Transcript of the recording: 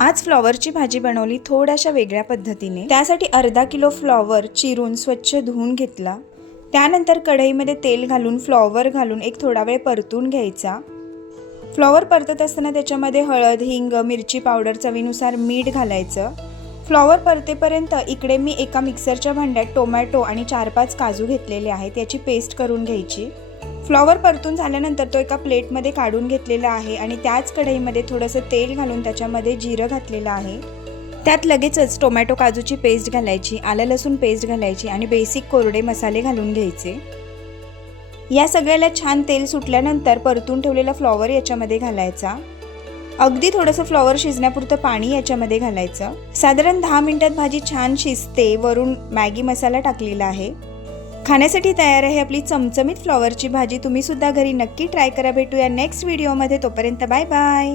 आज फ्लॉवरची भाजी बनवली थोड्याशा वेगळ्या पद्धतीने। त्यासाठी अर्धा किलो फ्लॉवर चिरून स्वच्छ धुवून घेतला। त्यानंतर कढईमध्ये तेल घालून फ्लॉवर घालून एक थोडा वेळ परतून घ्यायचा। फ्लॉवर परतत असताना त्याच्यामध्ये हळद, हिंग, मिरची पावडर, चवीनुसार मीठ घालायचं। फ्लॉवर परतेपर्यंत इकडे मी एका मिक्सरच्या भांड्यात टोमॅटो आणि 4-5 काजू घेतलेले आहेत, याची पेस्ट करून घ्यायची। फ्लॉवर परतून झाल्यानंतर तो एका प्लेटमध्ये काढून घेतलेला आहे आणि त्याच कढईमध्ये थोडंसं तेल घालून त्याच्यामध्ये जिरं घातलेलं आहे। त्यात लगेचच टोमॅटो काजूची पेस्ट घालायची, आलं लसूण पेस्ट घालायची आणि बेसिक कोरडे मसाले घालून घ्यायचे। या सगळ्याला छान तेल सुटल्यानंतर परतून ठेवलेला फ्लॉवर याच्यामध्ये घालायचा। अगदी थोडंसं फ्लॉवर शिजण्यापुरतं पाणी याच्यामध्ये घालायचं। साधारण 10 मिनिटात भाजी छान शिजते। वरून मॅगी मसाला टाकलेला आहे। खाण्यासाठी तयार आहे आपली चमचमीत फ्लॉवरची भाजी। तुम्ही सुद्धा घरी नक्की ट्राय करा। भेटूया नेक्स्ट व्हिडिओमध्ये, तोपर्यंत बाय बाय।